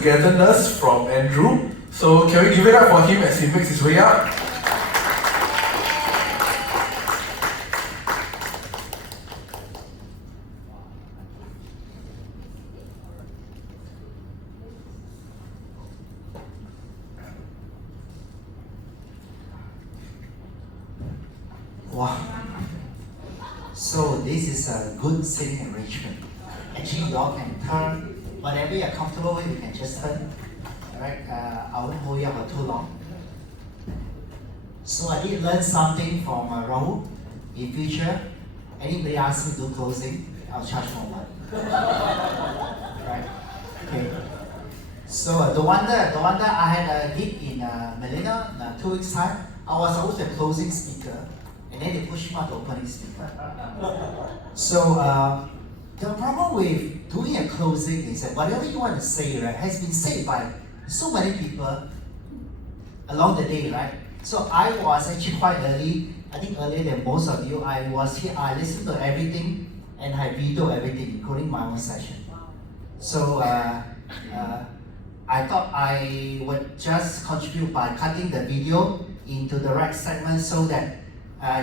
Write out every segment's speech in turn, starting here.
togetherness from Andrew. So can we give it up for him as he makes his way up? Wow. So this is a good sitting arrangement. Actually, you all can turn whatever you're comfortable with. You can just turn. Alright. I won't hold you up for too long. So I did learn something from Rahul. In future, anybody asks me to do closing, I'll charge more money. Right? Okay. So the wonder I had a gig in Manila 2 weeks time. I was always the closing speaker. And then they push me out to opening speaker. So the problem with doing a closing is that whatever you want to say, right, has been said by so many people along the day, right? So I was actually quite early. I think earlier than most of you. I was here. I listened to everything and I videoed everything, including my own session. So I thought I would just contribute by cutting the video into the right segment so that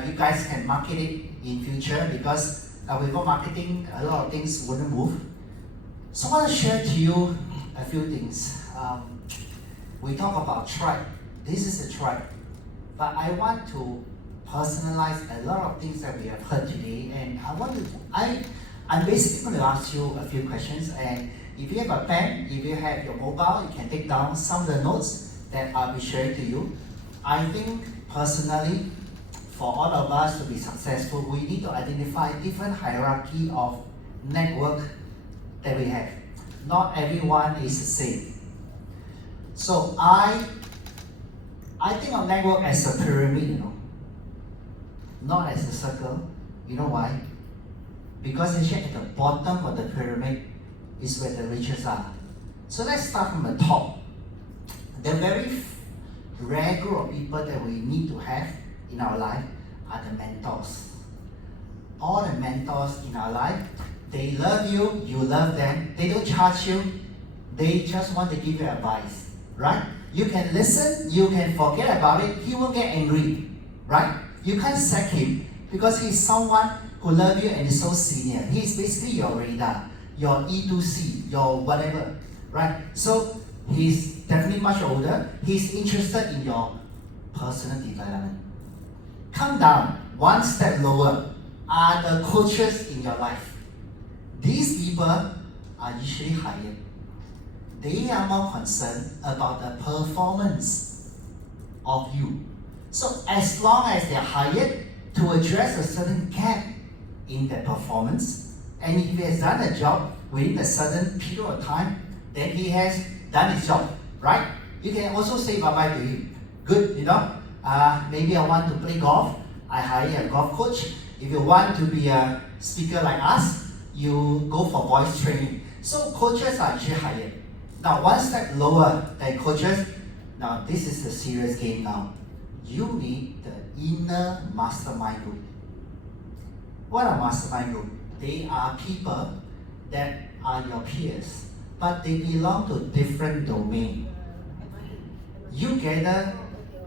you guys can market it in future, because without marketing, a lot of things wouldn't move. So I want to share to you a few things. We talk about tribe. This is a tribe. But I want to personalize a lot of things that we have heard today. And I'm basically going to ask you a few questions. And if you have a pen, if you have your mobile, you can take down some of the notes that I'll be sharing to you. I think personally, for all of us to be successful, we need to identify different hierarchy of network that we have. Not everyone is the same. So I think of network as a pyramid, not as a circle. You know why? Because actually at the bottom of the pyramid is where the riches are. So let's start from the top. The very rare group of people that we need to have in our life are the mentors. All the mentors in our life, they love you, you love them. They don't charge you, they just want to give you advice, right? You can listen, you can forget about it, he won't get angry, right? You can't sack him because he's someone who loves you and is so senior. He's basically your radar, your E2C, your whatever, right? So he's definitely much older, he's interested in your personal development. Come down, one step lower, are the coaches in your life. These people are usually hired. They are more concerned about the performance of you. So as long as they're hired to address a certain gap in their performance, and if he has done a job within a certain period of time, then he has done his job, right? You can also say bye-bye to him. Good, maybe I want to play golf, I hire a golf coach. If you want to be a speaker like us, you go for voice training. So coaches are actually hired. Now one step lower than coaches, now this is a serious game now. You need the inner mastermind group. What are mastermind group? They are people that are your peers, but they belong to different domain. You gather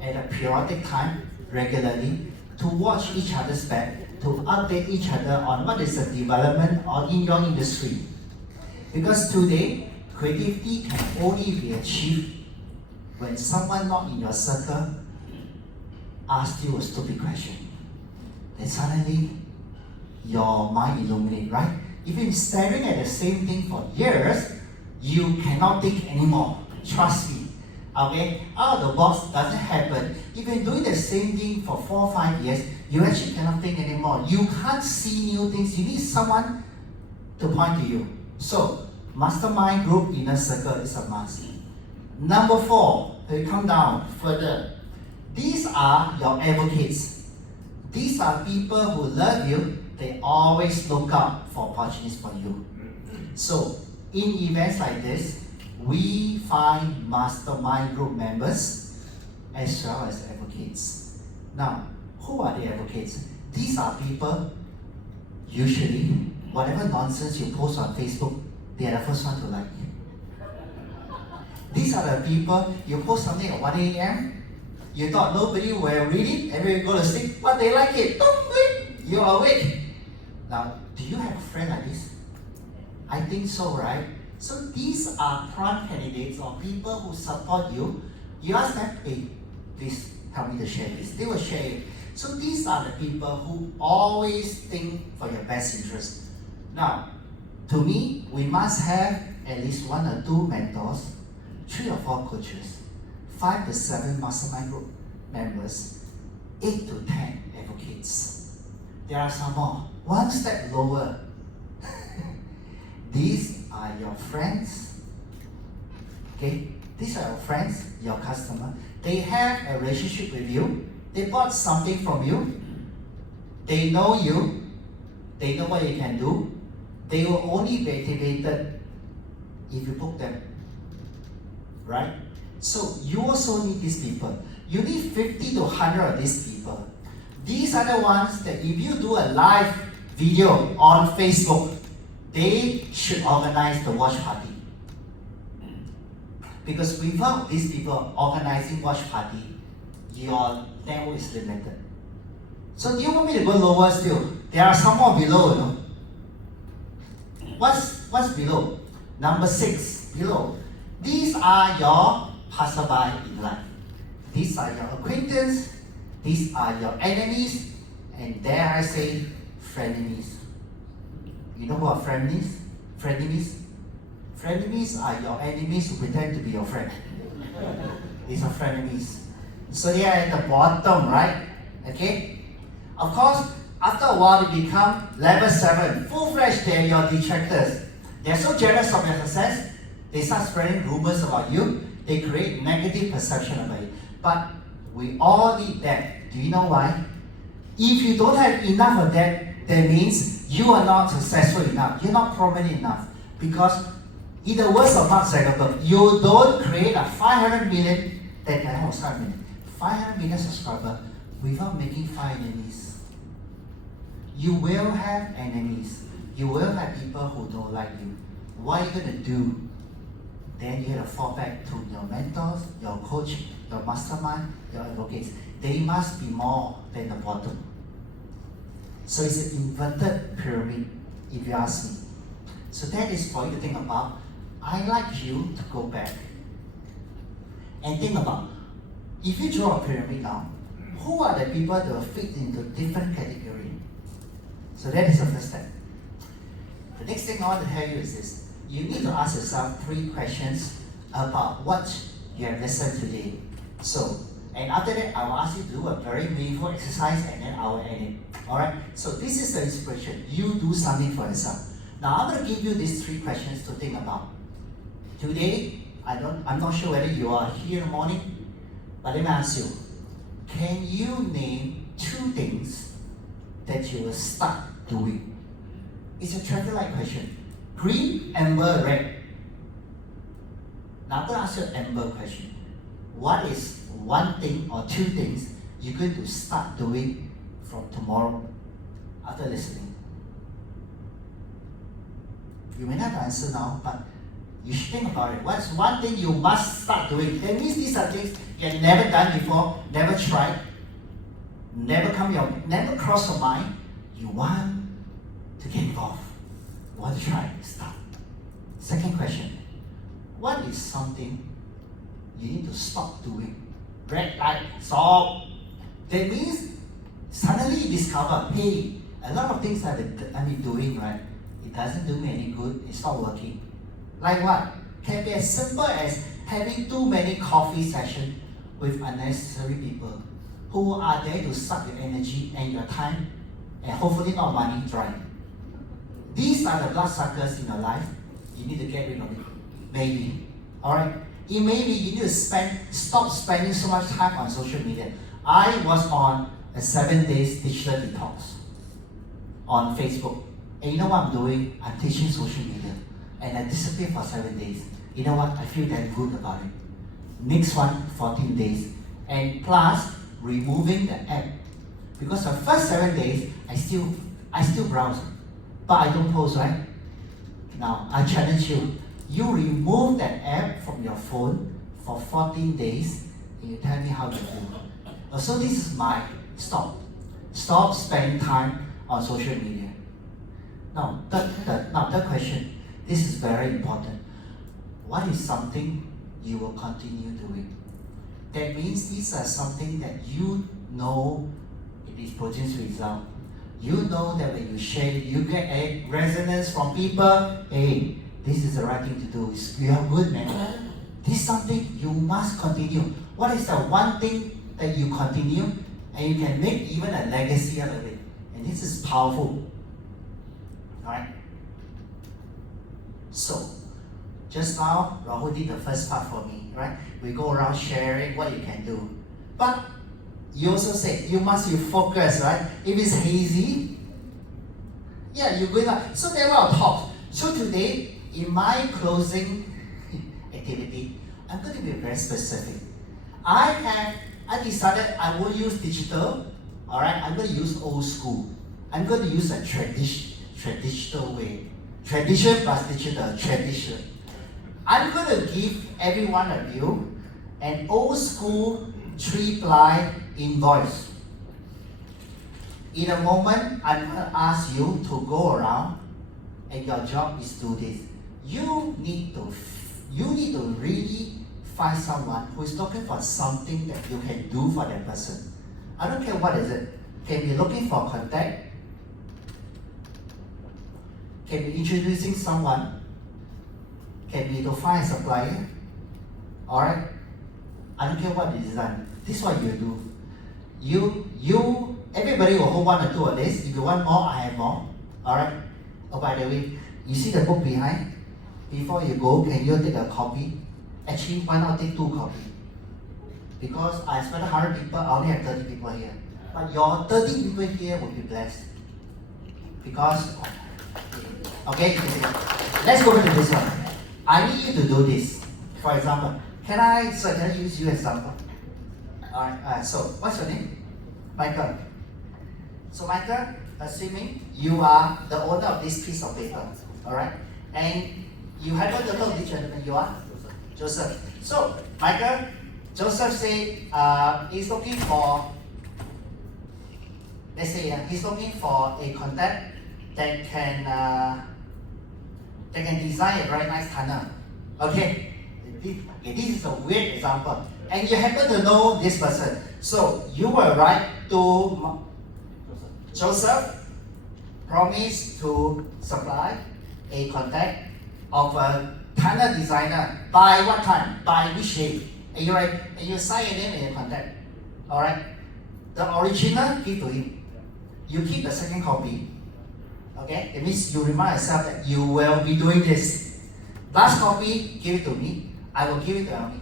at a periodic time, regularly, to watch each other's back, to update each other on what is the development in your industry. Because today, creativity can only be achieved when someone not in your circle asks you a stupid question. Then suddenly, your mind illuminates, right? If you've been staring at the same thing for years, you cannot think anymore. Trust me. Okay? Out of the box doesn't happen. If you're doing the same thing for 4 or 5 years, you actually cannot think anymore. You can't see new things. You need someone to point to you. So, mastermind group inner circle is a must. Number 4, we come down further. These are your advocates. These are people who love you. They always look out for opportunities for you. So, in events like this, we find mastermind group members as well as advocates. Now, who are the advocates? These are people, usually, whatever nonsense you post on Facebook, they are the first one to like. These are the people, you post something at 1 a.m., you thought nobody will read it, everybody go to sleep, but they like it. Don't wait, you're awake. Now, do you have a friend like this? I think so, right? So these are prime candidates or people who support you. You ask them, hey, please help me to share this. They will share it. So these are the people who always think for your best interest. Now, to me, we must have at least 1 or 2 mentors, 3 or 4 coaches, 5 to 7 mastermind group members, 8 to 10 advocates. There are some more. One step lower. These are your friends. Okay? These are your friends, your customer. They have a relationship with you. They bought something from you. They know you. They know what you can do. They will only be activated if you book them. Right? So you also need these people. You need 50 to 100 of these people. These are the ones that if you do a live video on Facebook, they should organize the watch party. Because without these people organizing watch party, your network is limited. So do you want me to go lower still? There are some more below, you know. What's below? Number 6, below. These are your passerby in life. These are your acquaintances. These are your enemies. And dare I say, frenemies. You know who are frenemies? Frenemies? Frenemies are your enemies who pretend to be your friend. These are frenemies. So they are at the bottom, right? Okay? Of course, after a while they become level 7. Full-fledged, they are your detractors. They are so jealous of your success, they start spreading rumors about you. They create negative perception about it. But we all need that. Do you know why? If you don't have enough of that, that means you are not successful enough. You're not prominent enough. Because in the words of Mark Zuckerberg, you don't create a 500 million, 500 million subscriber without making 5 enemies. You will have enemies. You will have people who don't like you. What are you going to do? Then you have to fall back to your mentors, your coach, your mastermind, your advocates. They must be more than the bottom. So it's an inverted pyramid, if you ask me. So that is for you to think about. I'd like you to go back and think about, if you draw a pyramid now, who are the people that will fit into different categories? So that is the first step. The next thing I want to tell you is this. You need to ask yourself 3 questions about what you have listened today. So, and after that, I will ask you to do a very meaningful exercise and then I will end it. Alright? So this is the inspiration. You do something for yourself. Now I'm going to give you these 3 questions to think about. Today, I'm not sure whether you are here in the morning, but let me ask you. Can you name 2 things that you will start doing? It's a traffic light question. Green, amber, red. Now I'm going to ask you an amber question. What is 1 thing or 2 things you're going to start doing from tomorrow after listening? You may not answer now, but you should think about it. What's 1 thing you must start doing? That means these are things you have never done before, never tried, never crossed your mind. You want to get involved. You want to try, start. Second question. What is something you need to stop doing? Red light, stop. That means suddenly you discover, hey, a lot of things I've been doing, right? It doesn't do me any good, it's not working. Like what? Can be as simple as having too many coffee sessions with unnecessary people who are there to suck your energy and your time and hopefully not money dry. These are the bloodsuckers in your life. You need to get rid of it. Maybe. Alright? It may be you need to stop spending so much time on social media. I was on a 7 days digital detox on Facebook. And you know what I'm doing? I'm teaching social media. And I disappeared for 7 days. You know what? I feel damn good about it. Next one, 14 days. And plus, removing the app. Because the first 7 days, I still browse. But I don't post, right? Now, I challenge you. You remove that app from your phone for 14 days and you tell me how you feel. So this is my stop. Stop spending time on social media. Now, third question. This is very important. What is something you will continue doing? That means these are something that you know it is producing result. You know that when you share, you get a resonance from people. Hey, this is the right thing to do. You are good, man. This is something you must continue. What is the one thing that you continue and you can make even a legacy out of it? And this is powerful. Alright? So, just now, Rahul did the first part for me, right? We go around sharing what you can do. But you also say you must be focused, right? If it's hazy, yeah, you're going up. So there are a lot of talks. So today, in my closing activity, I'm going to be very specific. I decided I won't use digital, alright? I'm going to use old school. I'm going to use a traditional way. Tradition plus digital, tradition. I'm going to give every one of you an old school 3-ply invoice. In a moment, I'm going to ask you to go around and your job is to do this. You need to really find someone who is looking for something that you can do for that person. I don't care what is it. Can be looking for contact. Can be introducing someone. Can be to find a supplier. Alright? I don't care what it is done. This is what you do. Everybody will hold 1 or 2 of this. If you want more, I have more. Alright? Oh, by the way, you see the book behind? Before you go, can you take a copy? Actually, why not take 2 copies? Because I expect 100 people, I only have 30 people here. But your 30 people here will be blessed. Because, okay, let's go to this one. I need you to do this. For example, can I use you as example? Alright, so what's your name? Michael. So Michael, assuming you are the owner of this piece of paper, alright? And you happen to know this gentleman, you are? Joseph. So, Michael, Joseph say he's looking for, let's say he's looking for a contact that can design a very nice tunnel. Okay, this is a weird example. And you happen to know this person. So you will write to Joseph, promise to supply a contact of a tunnel designer by what time, by which day. And you write, and you sign your name and your contact. Alright? The original, give to him. You keep the second copy. Okay? It means you remind yourself that you will be doing this. Last copy, give it to me. I will give it to Elmi.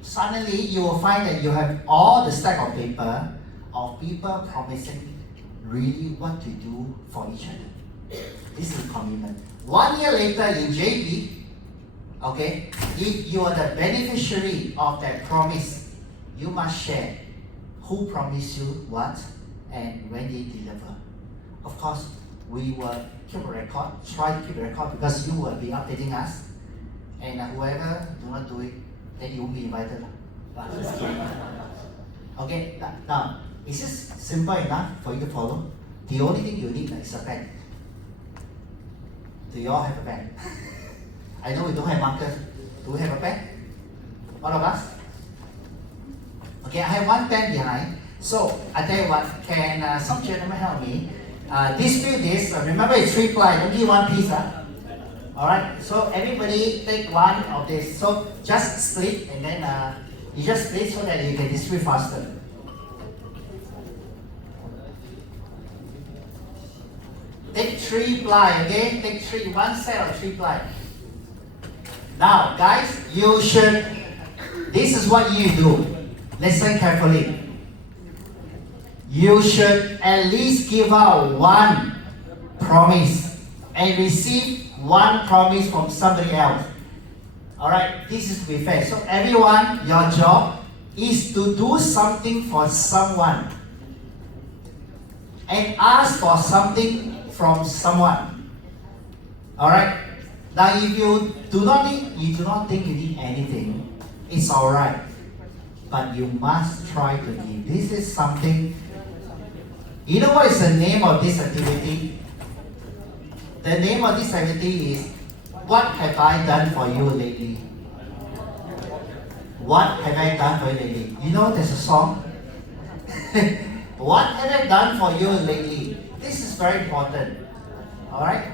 So you will find that you have all the stack of paper of people promising really what to do for each other. This is commitment. 1 year later in JB, okay, if you are the beneficiary of that promise, you must share who promised you what and when they deliver. Of course, we will keep a record, try to keep a record because you will be updating us. And whoever do not do it, then you will be invited. Okay, now, is this simple enough for you to follow? The only thing you need is a pen. Do you all have a pen? I know we don't have markers. Do we have a pen? All of us? Okay, I have one pen behind. So, I tell you what, can some gentleman help me? Distribute this. Remember it's 3-ply, don't give one piece. Alright, so everybody take one of this. So, just split and then you just split so that you can distribute faster. Take 3-ply, okay? Take one set of 3-ply. Now, guys, you should, this is what you do. Listen carefully. You should at least give out one promise and receive one promise from somebody else. Alright, this is to be fair. So everyone, your job is to do something for someone and ask for something from someone. Alright? Now if you do not think you need anything, it's alright. But you must try to give. This is something. You know what is the name of this activity? The name of this activity is What Have I Done For You Lately? What have I done for you lately? You know there's a song? What have I done for you lately? This is very important. Alright?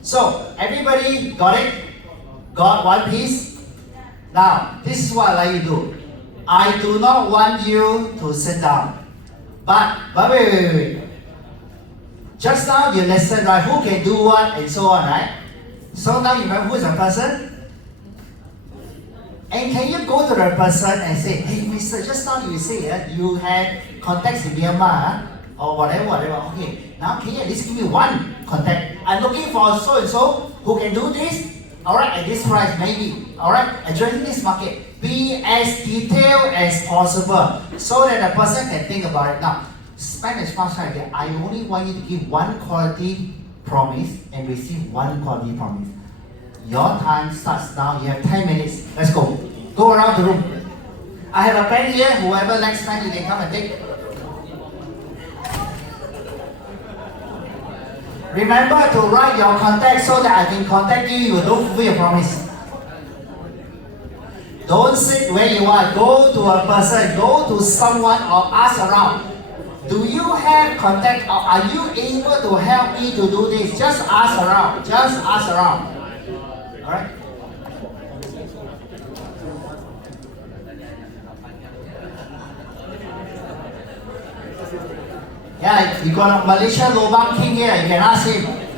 So, everybody got it? Got one piece? Now, this is what I like you to do. I do not want you to sit down. But wait. Just now you listen, right? Who can do what and so on, right? So now you remember who is the person? And can you go to the person and say, hey, mister, just now you say you had contacts in Myanmar or whatever. Okay, now can you at least give me one contact? I'm looking for so and so who can do this. Alright, at this price, maybe. Alright, addressing this market. Be as detailed as possible so that the person can think about it. Now, spend as much time as I only want you to give one quality promise and receive one quality promise. Your time starts now. You have 10 minutes. Let's go. Go around the room. I have a pen here. Whoever likes pen, you can come and take. Remember to write your contact so that I can contact you. You don't fulfill your promise. Don't sit where you are. Go to a person. Go to someone or ask around. Do you have contact or are you able to help me to do this? Just ask around. Just ask around. Alright? Yeah, you got a Malaysian Lobang King here, you can ask him.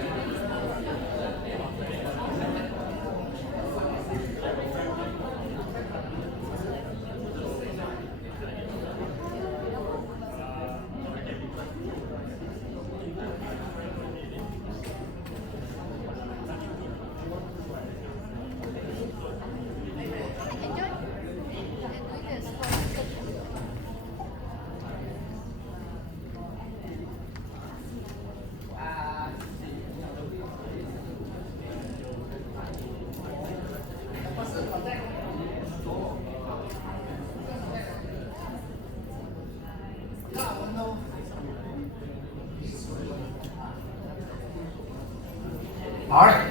Alright.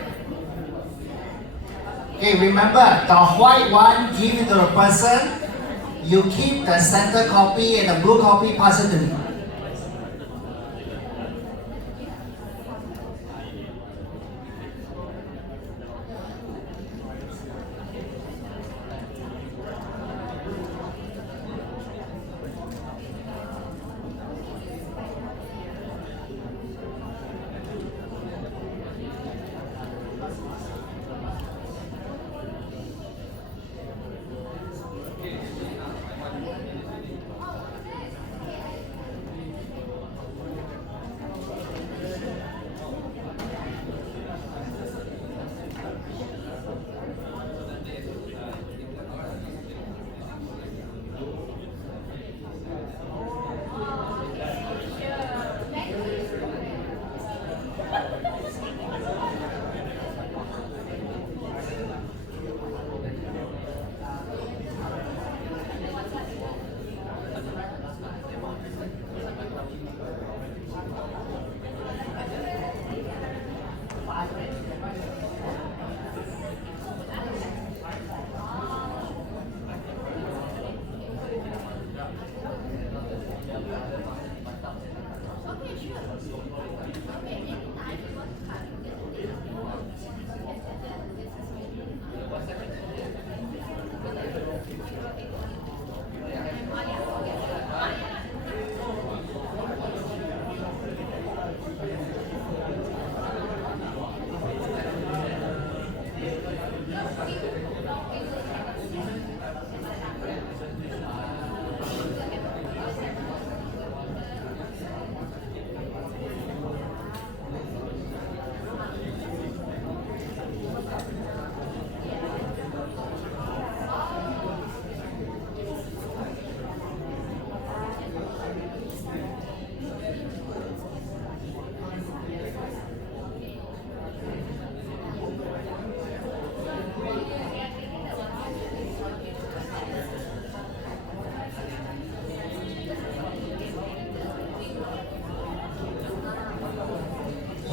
Okay, remember the white one, give it to the person. You keep the center copy and the blue copy, pass it to me.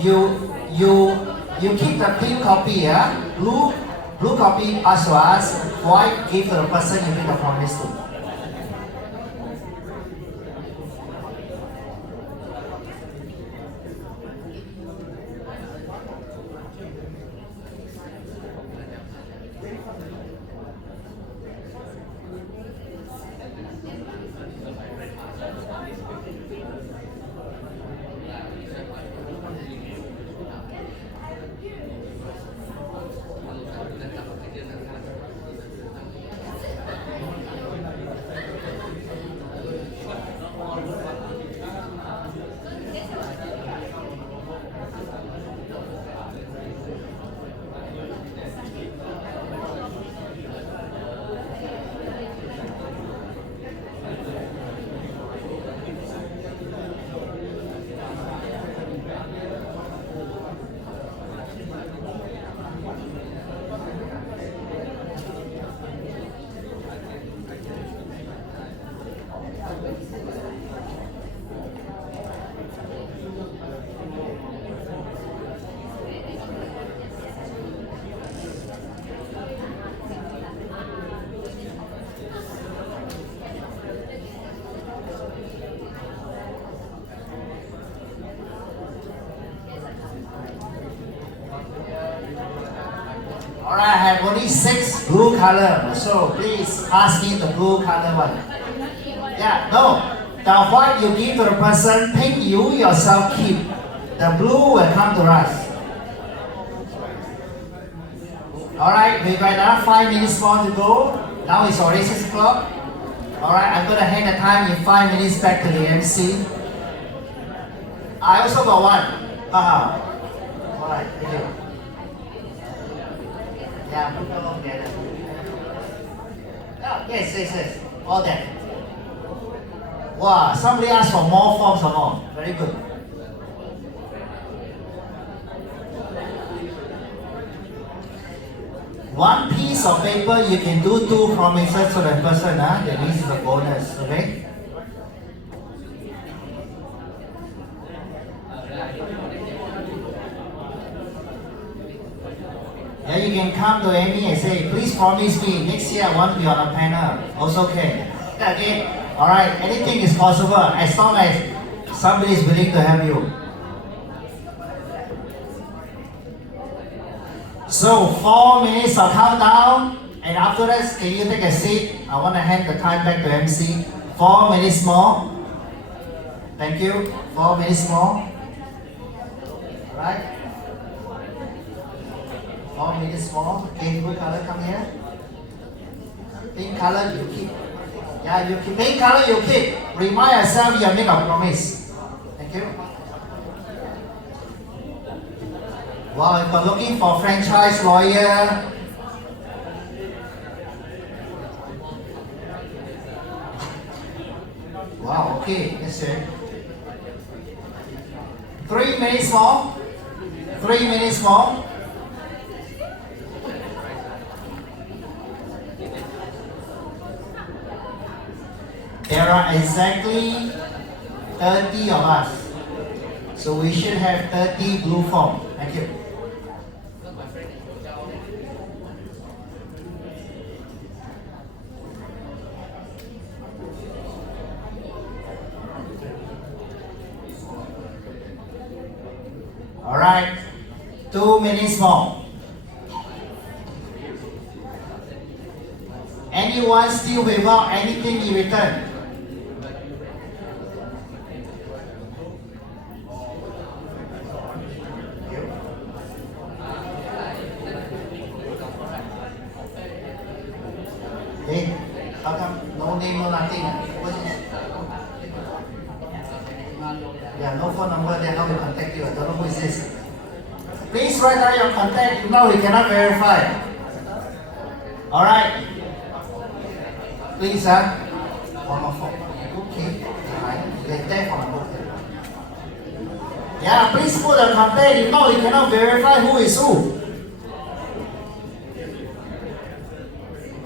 you keep the pink copy, yeah? Blue copy pass to us, white give to the person you make a promise to. Alright, I have only 6 blue color, so please pass me the blue color one. Yeah, no. The white you give to the person, pink you yourself keep. The blue will come to us. Alright, we got another 5 minutes more to go. Now it's already 6 o'clock. Alright, I'm gonna hand the time in 5 minutes back to the MC. I also got one. Alright, thank you. Yeah, put them all together. Oh, yes. All that. Wow, somebody asked for more forms or more. Very good. One piece of paper, you can do 2 promises to the person. That means it's a bonus, okay? Yeah, you can come to Amy and say, please promise me next year I want to be on a panel. Also okay. Okay. Alright, anything is possible as long as somebody is willing to help you. So 4 minutes of countdown, and after that, can you take a seat? I want to hand the time back to MC. 4 minutes more. Thank you. 4 minutes more. Alright. 4 minutes more. Okay, blue color, come here. Pink color, you keep. Yeah, you keep. Pink color, you keep. Remind yourself you make a promise. Thank you. Wow, if you're looking for franchise lawyer, wow, okay, that's it. 3 minutes more. 3 minutes more. There are exactly 30 of us. So we should have 30 blue forms. Thank you. Alright, 2 minutes more. Anyone still without anything in return? Hey, how come no name, no nothing? What is it? Yeah, no phone number there, how we contact you? I don't know who is this. Please write down your contact, if not we cannot verify. Alright. Please, one more phone. Okay, right. There for my book. Yeah, please put a contact, if not we cannot verify who is who.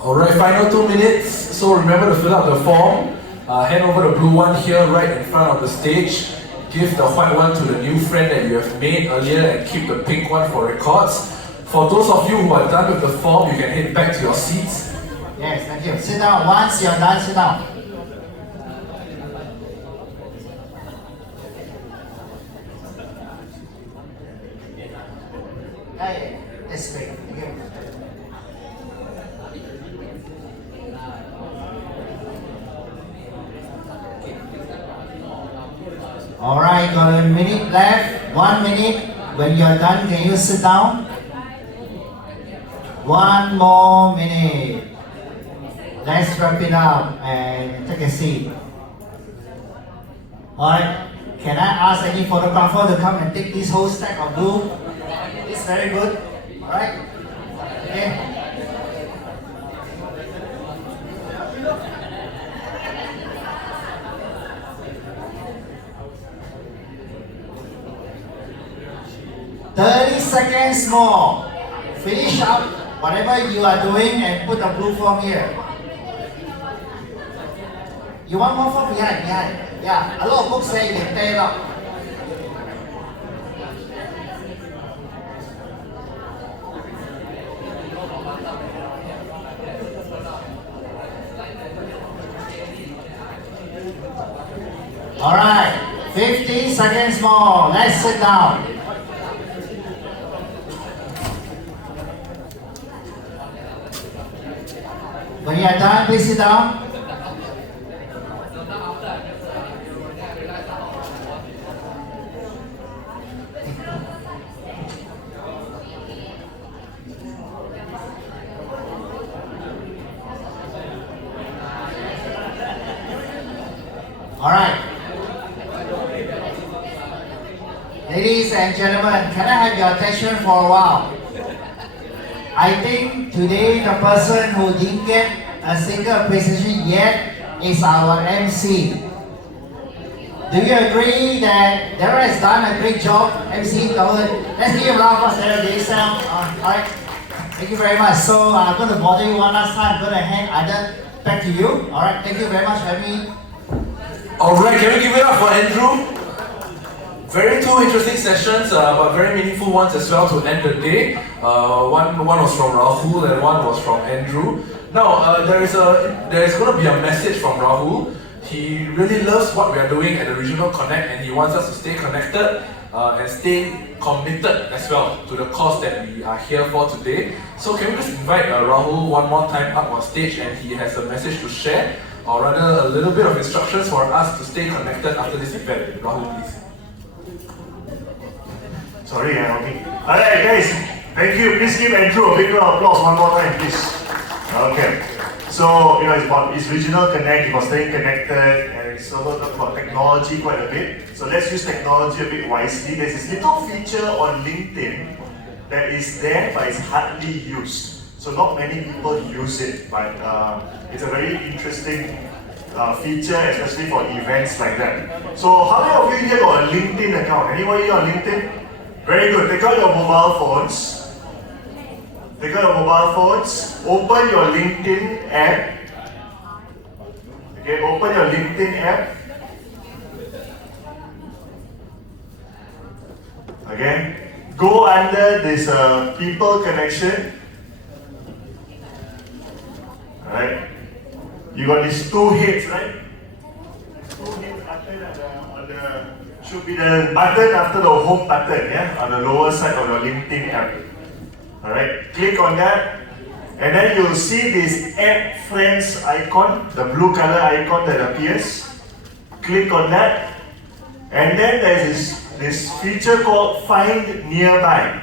Alright, final 2 minutes. So remember to fill out the form. Hand over the blue one here right in front of the stage. give the white one to the new friend that you have made earlier and keep the pink one for records. For those of you who are done with the form, you can head back to your seats. Yes, thank you. Sit down. Once you're done, sit down. Hey, this way. Thank you. Alright, got a minute left. 1 minute. When you're done, can you sit down? 1 more minute. Let's wrap it up and take a seat. Alright, can I ask any photographer to come and take this whole stack of blue? It's very good. Alright? Okay. Seconds more. Finish up whatever you are doing and put the blue form here. You want more form behind? Yeah, a lot of books say you can tear it up. Alright, 15 seconds more. Let's sit down. When you are done, please sit down. All right. Ladies and gentlemen, can I have your attention for a while? I think today the person who didn't get a single appreciation yet is our MC. Do you agree that Dara has done a great job, MC? Let's give him a round of applause, Dara. Alright, thank you very much. So I'm going to bother you one last time. I'm going to hand Adam back to you. Alright, thank you very much, Amy. Alright, can we give it up for Andrew? Very two interesting sessions, but very meaningful ones as well to end the day. One was from Rahul and one was from Andrew. Now, there is going to be a message from Rahul. He really loves what we are doing at the Regional Connect and he wants us to stay connected and stay committed as well to the cause that we are here for today. So can we just invite Rahul one more time up on stage and he has a message to share, or rather a little bit of instructions for us to stay connected after this event. Rahul, please. Sorry, okay. Alright guys, thank you. Please give Andrew a big round of applause one more time, please. Okay. So, it's Regional Connect, it's about staying connected, and it's also talk about technology quite a bit. So let's use technology a bit wisely. There's this little feature on LinkedIn that is there, but it's hardly used. So not many people use it, but it's a very interesting feature, especially for events like that. So how many of you here got a LinkedIn account? Anybody here on LinkedIn? Very good. Take out your mobile phones. Take out your mobile phones. Open your LinkedIn app. Okay, open your LinkedIn app. Okay. Go under this people connection. Alright. You got these two heads, right? Two heads on the should be the button after the home button, yeah, on the lower side of your LinkedIn app. Alright, click on that, and then you'll see this Add Friends icon, the blue color icon that appears. Click on that, and then there's this feature called Find Nearby.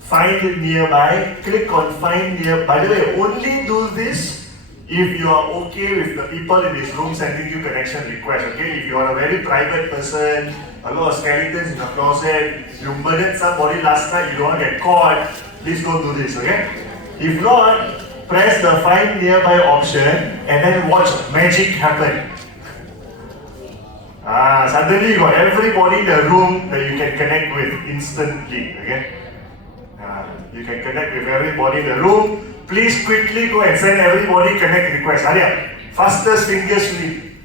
Find Nearby, click on Find Nearby. By the way, only do this if you are okay with the people in this room sending you connection requests, okay? If you are a very private person, a lot of skeletons in the closet, you murdered somebody last night, you don't want to get caught, please don't do this, okay? If not, press the Find Nearby option and then watch magic happen. Suddenly you got everybody in the room that you can connect with instantly, okay? You can connect with everybody in the room. Please quickly go and send everybody connect request. Hurry up. Fastest fingers free.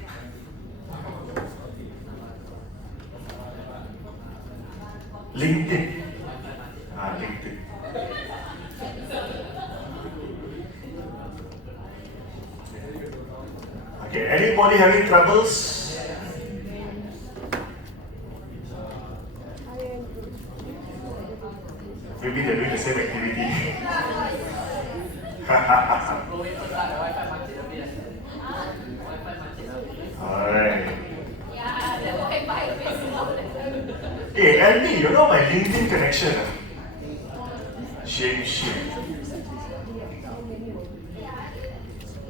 LinkedIn. LinkedIn. Okay, anybody having troubles? Maybe they're doing the same activity. Alright. Hey, Andy, you know my LinkedIn connection? Shame.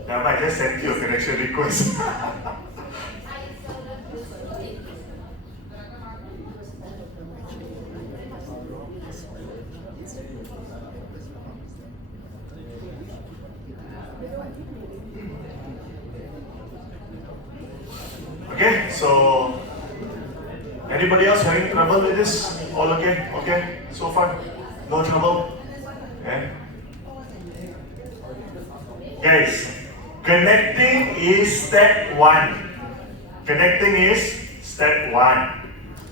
Now I just sent you a connection request. Okay, so anybody else having trouble with this? All okay? Okay, so far? No trouble? Okay. Guys, connecting is step 1. Connecting is step 1.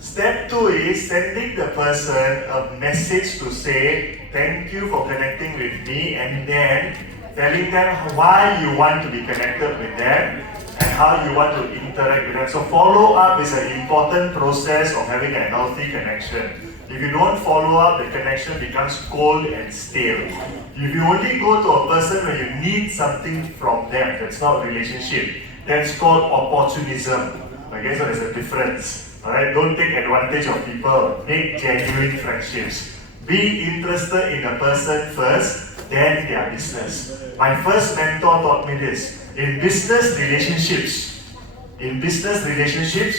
Step 2 is sending the person a message to say thank you for connecting with me, and then telling them why you want to be connected with them and how you want to interact with them. So follow up is an important process of having a healthy connection. If you don't follow up, the connection becomes cold and stale. If you only go to a person when you need something from them, that's not a relationship. That's called opportunism. Okay, so there's a difference. Alright, don't take advantage of people. Make genuine friendships. Be interested in a person first, then their business. My first mentor taught me this. In business relationships,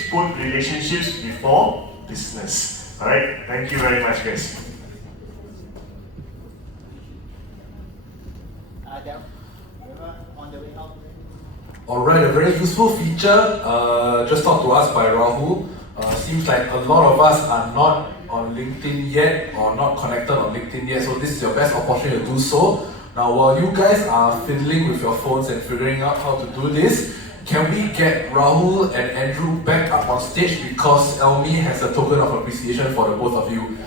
put relationships before business. Alright, thank you very much, guys. On the way out. Alright, a very useful feature just taught to us by Rahul. Seems like a lot of us are not on LinkedIn yet or not connected on LinkedIn yet, so this is your best opportunity to do so. Now, while you guys are fiddling with your phones and figuring out how to do this, can we get Rahul and Andrew back up on stage, because Elmi has a token of appreciation for the both of you.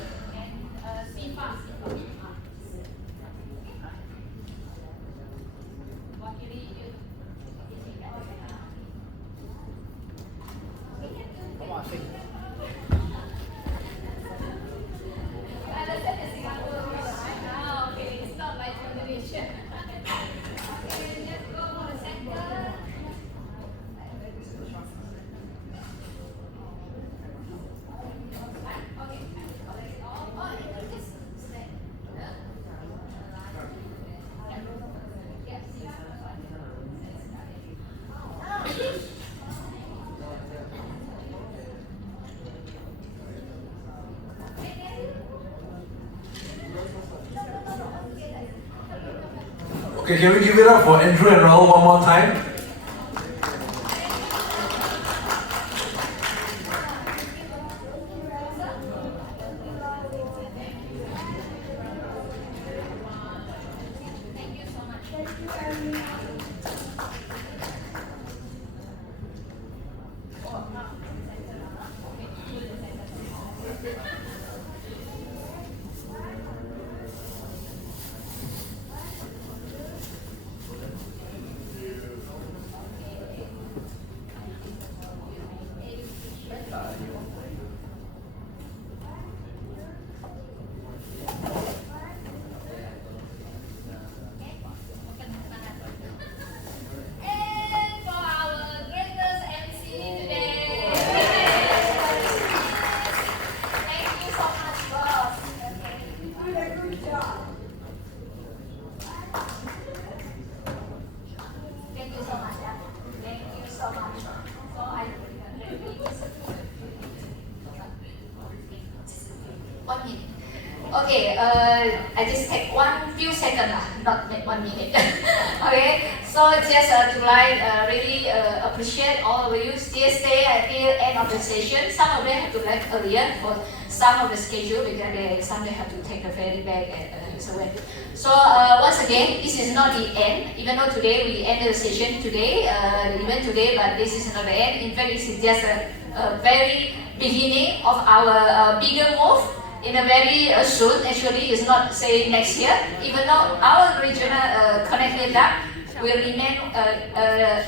Okay, can we give it up for Andrew and Rahul one more time? Okay, I just take few seconds, not 1 minute. Okay, so just to really appreciate all of you. Still stay until end of the session. Some of them have to leave earlier for some of the schedule, because some they have to take the ferry back and so on. So once again, this is not the end. Even though today we ended the session today, even today, but this is not the end. In fact, this is just a very beginning of our bigger move. in a very soon, actually, it's not say next year, even though our regional Connect meetup will remain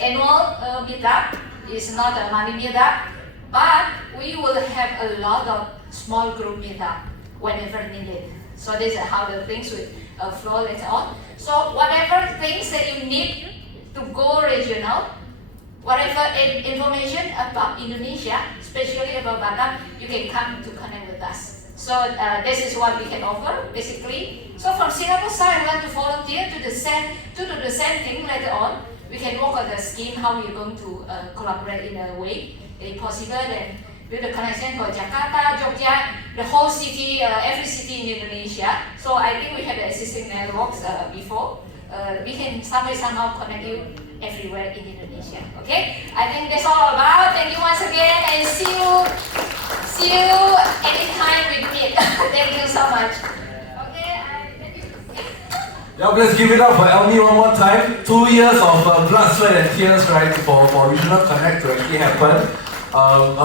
annual meetup, it's not a money meetup, but we will have a lot of small group meetup whenever needed. So this is how the things will flow later on. So whatever things that you need to go regional, whatever information about Indonesia, especially about Batam, you can come to connect with us. So this is what we can offer, basically. So from Singapore side, we want to volunteer to the same thing later on. We can work on the scheme, how we're going to collaborate in a way, if possible, and build a connection for Jakarta, Jogja, the whole city, every city in Indonesia. So I think we have the existing networks before. We can somehow connect you everywhere in Indonesia. Okay? I think that's all about. Thank you once again, and see you anytime we meet. Thank you so much. Okay, thank you. Yeah, let's give it up for Elmi one more time. 2 years of blood, sweat and tears, right, for Regional Connect to actually happen.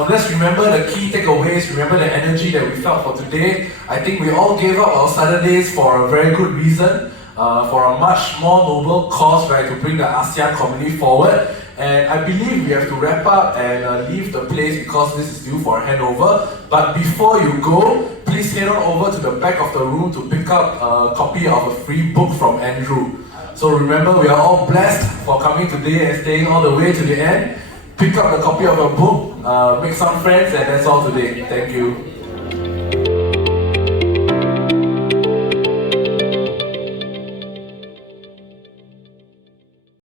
Let's remember the key takeaways, remember the energy that we felt for today. I think we all gave up our Saturdays for a very good reason, for a much more noble cause, right, to bring the ASEAN community forward. And I believe we have to wrap up and leave the place because this is due for a handover. But before you go, please head on over to the back of the room to pick up a copy of a free book from Andrew. So remember, we are all blessed for coming today and staying all the way to the end. Pick up a copy of a book, make some friends, and that's all today. Thank you.